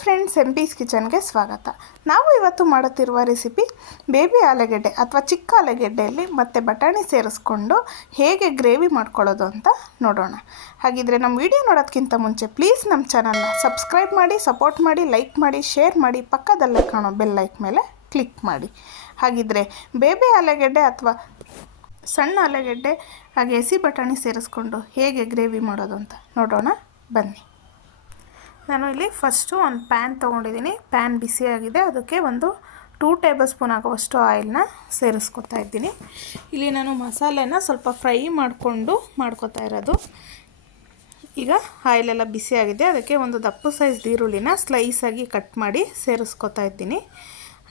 Friends, MP's ಕಿಚನ್ಗೆ ಸ್ವಾಗತ. ನಾವು ಇವತ್ತು ಮಾಡುತ್ತಿರುವ ರೆಸಿಪಿ ಬೇಬಿ ಆಲೂಗೆಡ್ಡೆ ಅಥವಾ ಚಿಕ್ಕ ಆಲೂಗೆಡ್ಡೆಯಲ್ಲಿ ಮತ್ತೆ ಬಟಾಣಿ ಸೇರಿಸ್ಕೊಂಡು ಹೇಗೆ ಗ್ರೇವಿ ಮಾಡ್ಕೊಳ್ಳೋದು ಅಂತ ನೋಡೋಣ. ಹಾಗಿದ್ರೆ ನಮ್ಮ ವಿಡಿಯೋ ನೋಡೋದಕ್ಕಿಂತ ಮುಂಚೆ ಪ್ಲೀಸ್ ನಮ್ಮ ಚಾನಲ್ನ ಸಬ್ಸ್ಕ್ರೈಬ್ ಮಾಡಿ, ಸಪೋರ್ಟ್ ಮಾಡಿ, ಲೈಕ್ ಮಾಡಿ, ಶೇರ್ ಮಾಡಿ, ಪಕ್ಕದಲ್ಲೇ ಕಾಣೋ ಬೆಲ್ ಲೈಕ್ ಮೇಲೆ ಕ್ಲಿಕ್ ಮಾಡಿ. ಹಾಗಿದ್ರೆ ಬೇಬಿ ಆಲೂಗೆಡ್ಡೆ ಅಥವಾ ಸಣ್ಣ ಆಲೂಗೆಡ್ಡೆ ಹಾಗೆ ಹಸಿ ಬಟಾಣಿ ಸೇರಿಸ್ಕೊಂಡು ಹೇಗೆ ಗ್ರೇವಿ ಮಾಡೋದು ಅಂತ ನೋಡೋಣ ಬನ್ನಿ. ನಾನು ಇಲ್ಲಿ ಫಸ್ಟು ಒಂದು ಪ್ಯಾನ್ ತೊಗೊಂಡಿದ್ದೀನಿ. ಪ್ಯಾನ್ ಬಿಸಿಯಾಗಿದೆ. ಅದಕ್ಕೆ ಒಂದು 2 ಟೇಬಲ್ ಸ್ಪೂನ್ ಆಗುವಷ್ಟು ಆಯಿಲ್ನ ಸೇರಿಸ್ಕೊತಾ ಇದ್ದೀನಿ. ಇಲ್ಲಿ ನಾನು ಮಸಾಲೆನ ಸ್ವಲ್ಪ ಫ್ರೈ ಮಾಡ್ಕೊತಾ ಇರೋದು. ಈಗ ಆಯಿಲೆಲ್ಲ ಬಿಸಿಯಾಗಿದೆ. ಅದಕ್ಕೆ ಒಂದು ದಪ್ಪ ಸೈಜ್ ಈರುಳ್ಳಿನ ಸ್ಲೈಸಾಗಿ ಕಟ್ ಮಾಡಿ ಸೇರಿಸ್ಕೊತಾ ಇದ್ದೀನಿ.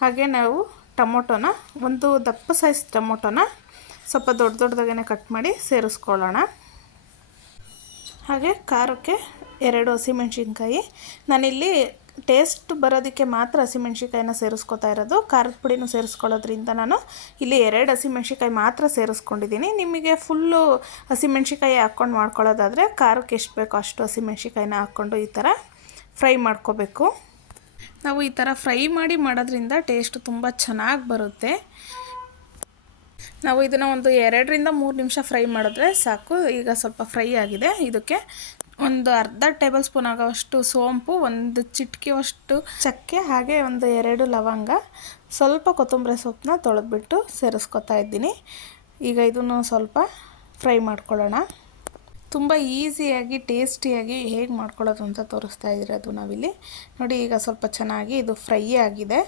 ಹಾಗೆ ನಾವು ಒಂದು ದಪ್ಪ ಸೈಜ್ ಟೊಮೊಟೊನ ಸ್ವಲ್ಪ ದೊಡ್ಡದಾಗೇ ಕಟ್ ಮಾಡಿ ಸೇರಿಸ್ಕೊಳ್ಳೋಣ. ಹಾಗೆ ಖಾರಕ್ಕೆ 2 ಹಸಿಮೆಣ್ಸಿನ್ಕಾಯಿ. ನಾನಿಲ್ಲಿ ಟೇಸ್ಟ್ ಬರೋದಕ್ಕೆ ಮಾತ್ರ ಹಸಿಮೆಣ್ಸಿನ್ಕಾಯಿನ ಸೇರಿಸ್ಕೊತಾ ಇರೋದು. ಖಾರದ ಪುಡಿನೂ ಸೇರಿಸ್ಕೊಳ್ಳೋದ್ರಿಂದ ನಾನು ಇಲ್ಲಿ 2 ಹಸಿಮೆಣ್ಸಿನ್ಕಾಯಿ ಮಾತ್ರ ಸೇರಿಸ್ಕೊಂಡಿದ್ದೀನಿ. ನಿಮಗೆ ಫುಲ್ಲು ಹಸಿಮೆಣ್ಸಿನ್ಕಾಯಿ ಹಾಕ್ಕೊಂಡು ಮಾಡ್ಕೊಳ್ಳೋದಾದರೆ ಖಾರಕ್ಕೆ ಎಷ್ಟು ಬೇಕೋ ಅಷ್ಟು ಹಸಿಮೆಣ್ಸಿನ್ಕಾಯಿನ ಹಾಕ್ಕೊಂಡು ಈ ಥರ ಫ್ರೈ ಮಾಡ್ಕೋಬೇಕು. ನಾವು ಈ ಥರ ಫ್ರೈ ಮಾಡೋದ್ರಿಂದ ಟೇಸ್ಟ್ ತುಂಬ ಚೆನ್ನಾಗಿ ಬರುತ್ತೆ. ನಾವು ಇದನ್ನು ಒಂದು 2 ರಿಂದ 3 ನಿಮಿಷ ಫ್ರೈ ಮಾಡಿದ್ರೆ ಸಾಕು. ಈಗ ಸ್ವಲ್ಪ ಫ್ರೈ ಆಗಿದೆ. ಇದಕ್ಕೆ ಒಂದು ಅರ್ಧ ಟೇಬಲ್ ಸ್ಪೂನ್ ಆಗೋವಷ್ಟು ಸೋಂಪು, ಒಂದು ಚಿಟಿಕೆಯಷ್ಟು ಚಕ್ಕೆ, ಹಾಗೆ ಒಂದು 2 ಲವಂಗ, ಸ್ವಲ್ಪ ಕೊತ್ತಂಬರಿ ಸೊಪ್ಪನ್ನ ತೊಳೆದ್ಬಿಟ್ಟು ಸೇರಿಸ್ಕೊತಾ ಇದ್ದೀನಿ. ಈಗ ಇದನ್ನು ಸ್ವಲ್ಪ ಫ್ರೈ ಮಾಡ್ಕೊಳ್ಳೋಣ. ತುಂಬ ಈಸಿಯಾಗಿ ಟೇಸ್ಟಿಯಾಗಿ ಹೇಗೆ ಮಾಡ್ಕೊಳ್ಳೋದು ಅಂತ ತೋರಿಸ್ತಾ ಇರೋದು ನಾವಿಲ್ಲಿ ನೋಡಿ. ಈಗ ಸ್ವಲ್ಪ ಚೆನ್ನಾಗಿ ಇದು ಫ್ರೈ ಆಗಿದೆ.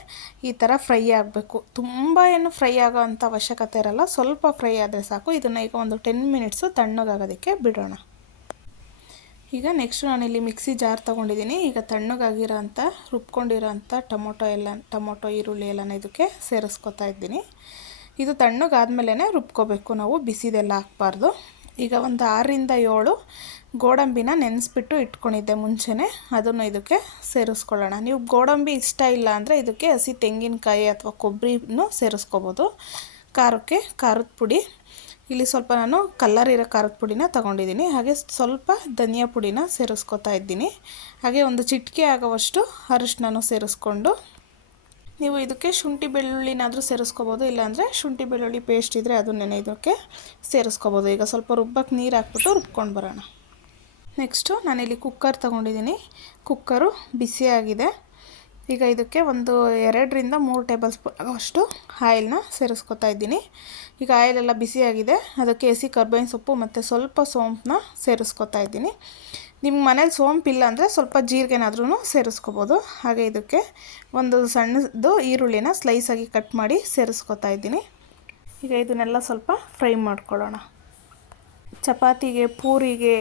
ಈ ಥರ ಫ್ರೈ ಆಗಬೇಕು. ತುಂಬ ಏನು ಫ್ರೈ ಆಗೋ ಅಂಥ ಅವಶ್ಯಕತೆ ಇರಲ್ಲ. ಸ್ವಲ್ಪ ಫ್ರೈ ಆದರೆ ಸಾಕು. ಇದನ್ನು ಈಗ ಒಂದು 10 ಮಿನಿಟ್ಸು ತಣ್ಣಗಾಗೋದಕ್ಕೆ ಬಿಡೋಣ. ಈಗ ನೆಕ್ಸ್ಟ್ ನಾನಿಲ್ಲಿ ಮಿಕ್ಸಿ ಜಾರ್ ತೊಗೊಂಡಿದ್ದೀನಿ. ಈಗ ತಣ್ಣಗಾಗಿರೋ ಅಂಥ ರುಬ್ಕೊಂಡಿರೋ ಅಂಥ ಟೊಮೊಟೊ ಈರುಳ್ಳಿ ಎಲ್ಲನ ಇದಕ್ಕೆ ಸೇರಿಸ್ಕೊತಾ ಇದ್ದೀನಿ. ಇದು ತಣ್ಣಗಾದ್ಮೇಲೆ ರುಬ್ಕೋಬೇಕು ನಾವು, ಬಿಸಿದೆಲ್ಲ ಹಾಕ್ಬಾರ್ದು. ಈಗ ಒಂದು 6 ರಿಂದ 7 ಗೋಡಂಬಿನ ನೆನೆಸ್ಬಿಟ್ಟು ಇಟ್ಕೊಂಡಿದ್ದೆ ಮುಂಚೆನೇ, ಅದನ್ನು ಇದಕ್ಕೆ ಸೇರಿಸ್ಕೊಳ್ಳೋಣ. ನೀವು ಗೋಡಂಬಿ ಇಷ್ಟ ಇಲ್ಲ ಅಂದರೆ ಇದಕ್ಕೆ ಹಸಿ ತೆಂಗಿನಕಾಯಿ ಅಥವಾ ಕೊಬ್ಬರಿನೂ ಸೇರಿಸ್ಕೋಬೋದು. ಖಾರಕ್ಕೆ ಖಾರದ ಪುಡಿ, ಇಲ್ಲಿ ಸ್ವಲ್ಪ ನಾನು ಕಲ್ಲರ್ ಇರೋ ಖಾರದ ಪುಡಿನ ತೊಗೊಂಡಿದ್ದೀನಿ. ಹಾಗೆ ಸ್ವಲ್ಪ ಧನಿಯಾ ಪುಡಿನ ಸೇರಿಸ್ಕೊತಾ ಇದ್ದೀನಿ. ಹಾಗೆ ಒಂದು ಚಿಟಿಕೆ ಆಗೋವಷ್ಟು ಅರಿಶಿನನೂ ಸೇರಿಸ್ಕೊಂಡು, ನೀವು ಇದಕ್ಕೆ ಶುಂಠಿ ಬೆಳ್ಳುಳ್ಳಿನಾದರೂ ಸೇರಿಸ್ಕೋಬೋದು. ಇಲ್ಲಾಂದರೆ ಶುಂಠಿ ಬೆಳ್ಳುಳ್ಳಿ ಪೇಸ್ಟ್ ಇದ್ದರೆ ಅದನ್ನೇ ಇದಕ್ಕೆ ಸೇರಿಸ್ಕೋಬೋದು. ಈಗ ಸ್ವಲ್ಪ ರುಬ್ಬಕ್ಕೆ ನೀರು ಹಾಕ್ಬಿಟ್ಟು ರುಬ್ಕೊಂಡು ಬರೋಣ. ನೆಕ್ಸ್ಟು ನಾನಿಲ್ಲಿ ಕುಕ್ಕರ್ ತೊಗೊಂಡಿದ್ದೀನಿ. ಕುಕ್ಕರು ಬಿಸಿಯಾಗಿದೆ. ಈಗ ಇದಕ್ಕೆ ಒಂದು 2 ರಿಂದ 3 ಟೇಬಲ್ ಸ್ಪೂನ್ ಅಷ್ಟು ಆಯಿಲ್ನ ಸೇರಿಸ್ಕೊತಾ ಇದ್ದೀನಿ. ಈಗ ಆಯಿಲೆಲ್ಲ ಬಿಸಿಯಾಗಿದೆ. ಅದಕ್ಕೆ ಹಸಿ ಕರ್ಬೇವಿನ ಸೊಪ್ಪು ಮತ್ತು ಸ್ವಲ್ಪ ಸೋಂಪನ್ನ ಸೇರಿಸ್ಕೊತಾ ಇದ್ದೀನಿ. ನಿಮ್ಮ ಮನೇಲಿ ಸೋಂಪಿಲ್ಲ ಅಂದರೆ ಸ್ವಲ್ಪ ಜೀರಿಗೆನಾದ್ರೂ ಸೇರಿಸ್ಕೋಬೋದು. ಹಾಗೆ ಇದಕ್ಕೆ ಒಂದು ಸಣ್ಣದು ಈರುಳ್ಳಿನ ಸ್ಲೈಸಾಗಿ ಕಟ್ ಮಾಡಿ ಸೇರಿಸ್ಕೊತಾ ಇದ್ದೀನಿ. ಈಗ ಇದನ್ನೆಲ್ಲ ಸ್ವಲ್ಪ ಫ್ರೈ ಮಾಡ್ಕೊಳ್ಳೋಣ. ಚಪಾತಿಗೆ, ಪೂರಿಗೆ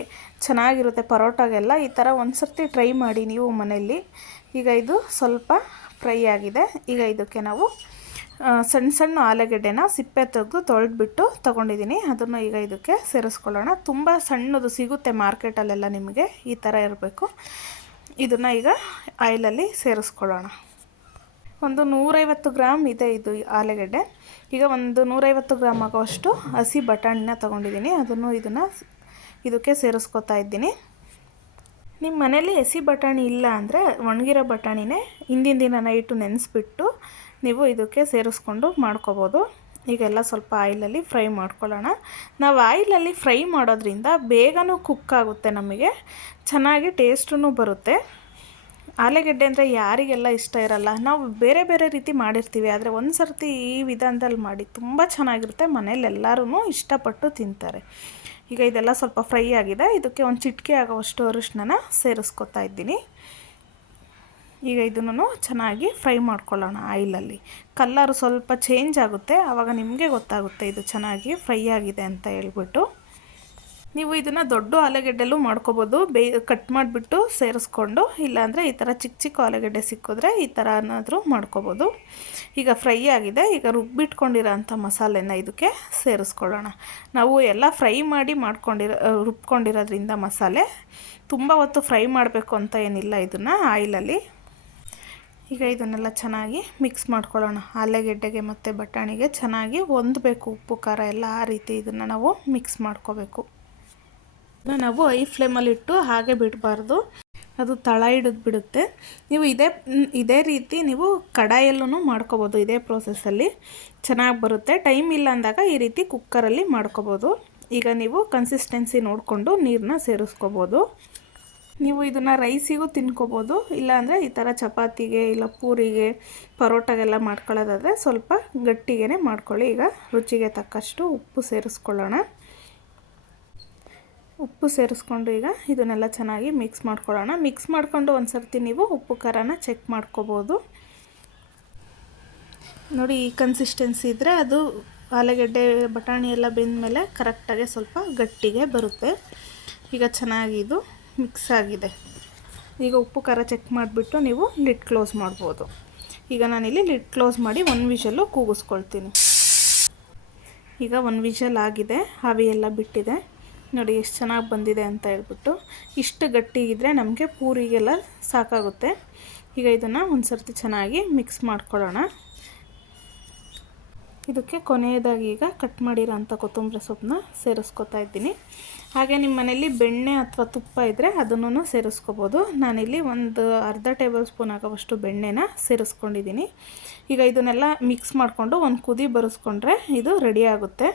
ಚೆನ್ನಾಗಿರುತ್ತೆ, ಪರೋಟಾಗೆಲ್ಲ ಈ ಥರ ಒಂದು ಸರ್ತಿ ಟ್ರೈ ಮಾಡಿ ನೀವು ಮನೆಯಲ್ಲಿ. ಈಗ ಇದು ಸ್ವಲ್ಪ ಫ್ರೈ ಆಗಿದೆ. ಈಗ ಇದಕ್ಕೆ ನಾವು ಸಣ್ಣ ಆಲೂಗೆಡ್ಡೆನ ಸಿಪ್ಪೆ ತೆಗೆದು ತೊಳೆದ್ಬಿಟ್ಟು ತೊಗೊಂಡಿದ್ದೀನಿ. ಅದನ್ನು ಈಗ ಇದಕ್ಕೆ ಸೇರಿಸ್ಕೊಳ್ಳೋಣ. ತುಂಬ ಸಣ್ಣದು ಸಿಗುತ್ತೆ ಮಾರ್ಕೆಟಲ್ಲೆಲ್ಲ, ನಿಮಗೆ ಈ ಥರ ಇರಬೇಕು. ಇದನ್ನು ಈಗ ಆಯಿಲಲ್ಲಿ ಸೇರಿಸ್ಕೊಳ್ಳೋಣ. ಒಂದು 150 ಗ್ರಾಮ್ ಇದೆ ಇದು ಆಲೂಗೆಡ್ಡೆ. ಈಗ ಒಂದು 150 ಗ್ರಾಮ್ ಆಗೋಷ್ಟು ಹಸಿ ಬಟಾಣಿನ ತೊಗೊಂಡಿದ್ದೀನಿ. ಇದನ್ನು ಇದಕ್ಕೆ ಸೇರಿಸ್ಕೊತಾ ಇದ್ದೀನಿ. ನಿಮ್ಮ ಮನೇಲಿ ಹಸಿ ಬಟಾಣಿ ಇಲ್ಲ ಅಂದರೆ ಒಣಗಿರೋ ಬಟಾಣಿನೇ ಹಿಂದಿನ ದಿನ ನೈಟು ನೆನೆಸ್ಬಿಟ್ಟು ನೀವು ಇದಕ್ಕೆ ಸೇರಿಸ್ಕೊಂಡು ಮಾಡ್ಕೋಬೋದು. ಈಗೆಲ್ಲ ಸ್ವಲ್ಪ ಆಯಿಲಲ್ಲಿ ಫ್ರೈ ಮಾಡ್ಕೊಳ್ಳೋಣ. ನಾವು ಆಯಿಲಲ್ಲಿ ಫ್ರೈ ಮಾಡೋದ್ರಿಂದ ಬೇಗನೂ ಕುಕ್ ಆಗುತ್ತೆ, ನಮಗೆ ಚೆನ್ನಾಗಿ ಟೇಸ್ಟೂ ಬರುತ್ತೆ. ಆಲೂಗೆಡ್ಡೆ ಅಂದರೆ ಯಾರಿಗೆಲ್ಲ ಇಷ್ಟ ಇರಲ್ಲ. ನಾವು ಬೇರೆ ಬೇರೆ ರೀತಿ ಮಾಡಿರ್ತೀವಿ, ಆದರೆ ಒಂದು ಸರ್ತಿ ಈ ವಿಧಾನದಲ್ಲಿ ಮಾಡಿ ತುಂಬ ಚೆನ್ನಾಗಿರುತ್ತೆ. ಮನೇಲಿ ಎಲ್ಲರೂ ಇಷ್ಟಪಟ್ಟು ತಿಂತಾರೆ. ಈಗ ಇದೆಲ್ಲ ಸ್ವಲ್ಪ ಫ್ರೈ ಆಗಿದೆ. ಇದಕ್ಕೆ ಒಂದು ಚಿಟಿಕೆ ಆಗೋವಷ್ಟು ಅರಿಶಿನ ಸೇರಿಸ್ಕೊತಾ ಇದ್ದೀನಿ. ಈಗ ಇದನ್ನು ಚೆನ್ನಾಗಿ ಫ್ರೈ ಮಾಡ್ಕೊಳ್ಳೋಣ ಆಯಿಲಲ್ಲಿ. ಕಲ್ಲರು ಸ್ವಲ್ಪ ಚೇಂಜ್ ಆಗುತ್ತೆ, ಆವಾಗ ನಿಮಗೆ ಗೊತ್ತಾಗುತ್ತೆ ಇದು ಚೆನ್ನಾಗಿ ಫ್ರೈ ಆಗಿದೆ ಅಂತ ಹೇಳ್ಬಿಟ್ಟು. ನೀವು ಇದನ್ನು ದೊಡ್ಡ ಆಲೂಗೆಡ್ಡೆಲ್ಲೂ ಮಾಡ್ಕೋಬೋದು, ಕಟ್ ಮಾಡಿಬಿಟ್ಟು ಸೇರಿಸ್ಕೊಂಡು. ಇಲ್ಲಾಂದರೆ ಈ ಥರ ಚಿಕ್ಕ ಆಲೂಗೆಡ್ಡೆ ಸಿಕ್ಕಿದ್ರೆ ಈ ಥರ ಏನಾದರೂ ಮಾಡ್ಕೋಬೋದು. ಈಗ ಫ್ರೈ ಆಗಿದೆ. ಈಗ ರುಬ್ಬಿಟ್ಕೊಂಡಿರೋ ಅಂಥ ಮಸಾಲೆನ ಇದಕ್ಕೆ ಸೇರಿಸ್ಕೊಳ್ಳೋಣ. ನಾವು ಎಲ್ಲ ಫ್ರೈ ಮಾಡಿ ರುಬ್ಕೊಂಡಿರೋದ್ರಿಂದ ಮಸಾಲೆ ತುಂಬ ಹೊತ್ತು ಫ್ರೈ ಮಾಡಬೇಕು ಅಂತ ಏನಿಲ್ಲ ಇದನ್ನು ಆಯಿಲಲ್ಲಿ. ಈಗ ಇದನ್ನೆಲ್ಲ ಚೆನ್ನಾಗಿ ಮಿಕ್ಸ್ ಮಾಡ್ಕೊಳ್ಳೋಣ. ಆಲೂಗೆಡ್ಡೆಗೆ ಮತ್ತು ಬಟಾಣಿಗೆ ಚೆನ್ನಾಗಿ ಹೊಂದಬೇಕು, ಉಪ್ಪು ಖಾರ ಎಲ್ಲ ಆ ರೀತಿ ಇದನ್ನು ನಾವು ಮಿಕ್ಸ್ ಮಾಡ್ಕೋಬೇಕು. ನಾವು ಹೈ ಫ್ಲೇಮಲ್ಲಿಟ್ಟು ಹಾಗೆ ಬಿಡಬಾರ್ದು. ಅದು ತಳ ಹಿಡಿದು ಬಿಡುತ್ತೆ. ನೀವು ಇದೇ ರೀತಿ ನೀವು ಕಡಾಯಲ್ಲೂ ಮಾಡ್ಕೋಬೋದು. ಇದೇ ಪ್ರೋಸೆಸ್ಸಲ್ಲಿ ಚೆನ್ನಾಗಿ ಬರುತ್ತೆ. ಟೈಮ್ ಇಲ್ಲ ಅಂದಾಗ ಈ ರೀತಿ ಕುಕ್ಕರಲ್ಲಿ ಮಾಡ್ಕೋಬೋದು. ಈಗ ನೀವು ಕನ್ಸಿಸ್ಟೆನ್ಸಿ ನೋಡಿಕೊಂಡು ನೀರನ್ನ ಸೇರಿಸ್ಕೋಬೋದು. ನೀವು ಇದನ್ನು ರೈಸಿಗೂ ತಿನ್ಕೋಬೋದು, ಇಲ್ಲಾಂದರೆ ಈ ಥರ ಚಪಾತಿಗೆ ಇಲ್ಲ ಪೂರಿಗೆ ಪರೋಟಾಗೆಲ್ಲ ಮಾಡ್ಕೊಳ್ಳೋದಾದರೆ ಸ್ವಲ್ಪ ಗಟ್ಟಿಗೆ ಮಾಡ್ಕೊಳ್ಳಿ. ಈಗ ರುಚಿಗೆ ತಕ್ಕಷ್ಟು ಉಪ್ಪು ಸೇರಿಸ್ಕೊಳ್ಳೋಣ. ಉಪ್ಪು ಸೇರಿಸ್ಕೊಂಡು ಈಗ ಇದನ್ನೆಲ್ಲ ಚೆನ್ನಾಗಿ ಮಿಕ್ಸ್ ಮಾಡ್ಕೊಳ್ಳೋಣ. ಮಿಕ್ಸ್ ಮಾಡಿಕೊಂಡು ಒಂದು ಸರ್ತಿ ನೀವು ಉಪ್ಪು ಖಾರನ ಚೆಕ್ ಮಾಡ್ಕೋಬೋದು. ನೋಡಿ, ಈ ಕನ್ಸಿಸ್ಟೆನ್ಸಿ ಇದ್ದರೆ ಅದು ಆಲೂಗಡ್ಡೆ ಬಟಾಣಿ ಎಲ್ಲ ಬೆಂದಮೇಲೆ ಕರೆಕ್ಟಾಗಿ ಸ್ವಲ್ಪ ಗಟ್ಟಿಗೆ ಬರುತ್ತೆ. ಈಗ ಚೆನ್ನಾಗಿ ಇದು ಮಿಕ್ಸ್ ಆಗಿದೆ. ಈಗ ಉಪ್ಪು ಖಾರ ಚೆಕ್ ಮಾಡಿಬಿಟ್ಟು ನೀವು ಲಿಡ್ ಕ್ಲೋಸ್ ಮಾಡ್ಬೋದು. ಈಗ ನಾನಿಲ್ಲಿ ಲಿಡ್ ಕ್ಲೋಸ್ ಮಾಡಿ 1 ವಿಷಲ್ಲು ಕೂಗಿಸ್ಕೊಳ್ತೀನಿ. ಈಗ 1 ವಿಷಲ್ ಆಗಿದೆ, ಆವಿ ಎಲ್ಲ ಬಿಟ್ಟಿದೆ. ನೋಡಿ ಎಷ್ಟು ಚೆನ್ನಾಗಿ ಬಂದಿದೆ ಅಂತ ಹೇಳ್ಬಿಟ್ಟು. ಇಷ್ಟು ಗಟ್ಟಿಗಿದ್ರೆ ನಮಗೆ ಪೂರಿಗೆಲ್ಲ ಸಾಕಾಗುತ್ತೆ. ಈಗ ಇದನ್ನು ಒಂದು ಸರ್ತಿ ಚೆನ್ನಾಗಿ ಮಿಕ್ಸ್ ಮಾಡ್ಕೊಳ್ಳೋಣ. ಇದಕ್ಕೆ ಕೊನೆಯದಾಗಿ ಈಗ ಕಟ್ ಮಾಡಿರೋಂಥ ಕೊತ್ತಂಬರಿ ಸೊಪ್ಪನ್ನ ಸೇರಿಸ್ಕೊತಾ ಇದ್ದೀನಿ. ಹಾಗೆ ನಿಮ್ಮ ಮನೇಲಿ ಬೆಣ್ಣೆ ಅಥವಾ ತುಪ್ಪ ಇದ್ದರೆ ಅದನ್ನು ಸೇರಿಸ್ಕೋಬೋದು. ನಾನಿಲ್ಲಿ ಒಂದು ಅರ್ಧ ಟೇಬಲ್ ಸ್ಪೂನ್ ಆಗೋವಷ್ಟು ಬೆಣ್ಣೆನ ಸೇರಿಸ್ಕೊಂಡಿದ್ದೀನಿ. ಈಗ ಇದನ್ನೆಲ್ಲ ಮಿಕ್ಸ್ ಮಾಡಿಕೊಂಡು ಒಂದು ಕುದಿ ಬರೆಸ್ಕೊಂಡ್ರೆ ಇದು ರೆಡಿ ಆಗುತ್ತೆ.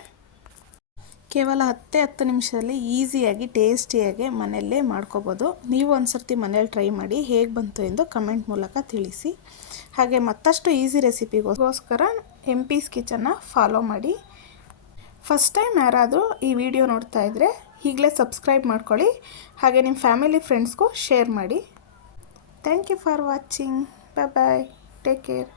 ಕೇವಲ 10 ನಿಮಿಷದಲ್ಲಿ ಈಸಿಯಾಗಿ ಟೇಸ್ಟಿಯಾಗಿ ಮನೆಯಲ್ಲೇ ಮಾಡ್ಕೋಬೋದು. ನೀವು ಒಂದು ಸರ್ತಿ ಮನೇಲಿ ಟ್ರೈ ಮಾಡಿ ಹೇಗೆ ಬಂತು ಎಂದು ಕಮೆಂಟ್ ಮೂಲಕ ತಿಳಿಸಿ. ಹಾಗೆ ಮತ್ತಷ್ಟು ಈಸಿ ರೆಸಿಪಿಗೋಸ್ಕರ MP's ಕಿಚನ್ನ ಫಾಲೋ ಮಾಡಿ. ಫಸ್ಟ್ ಟೈಮ್ ಯಾರಾದರೂ ಈ ವಿಡಿಯೋ ನೋಡ್ತಾ ಇದ್ದರೆ ಈಗಲೇ ಸಬ್ಸ್ಕ್ರೈಬ್ ಮಾಡ್ಕೊಳ್ಳಿ. ಹಾಗೆ ನಿಮ್ಮ ಫ್ಯಾಮಿಲಿ ಫ್ರೆಂಡ್ಸ್ಗೂ ಶೇರ್ ಮಾಡಿ. Thank you for watching. Bye bye. Take care.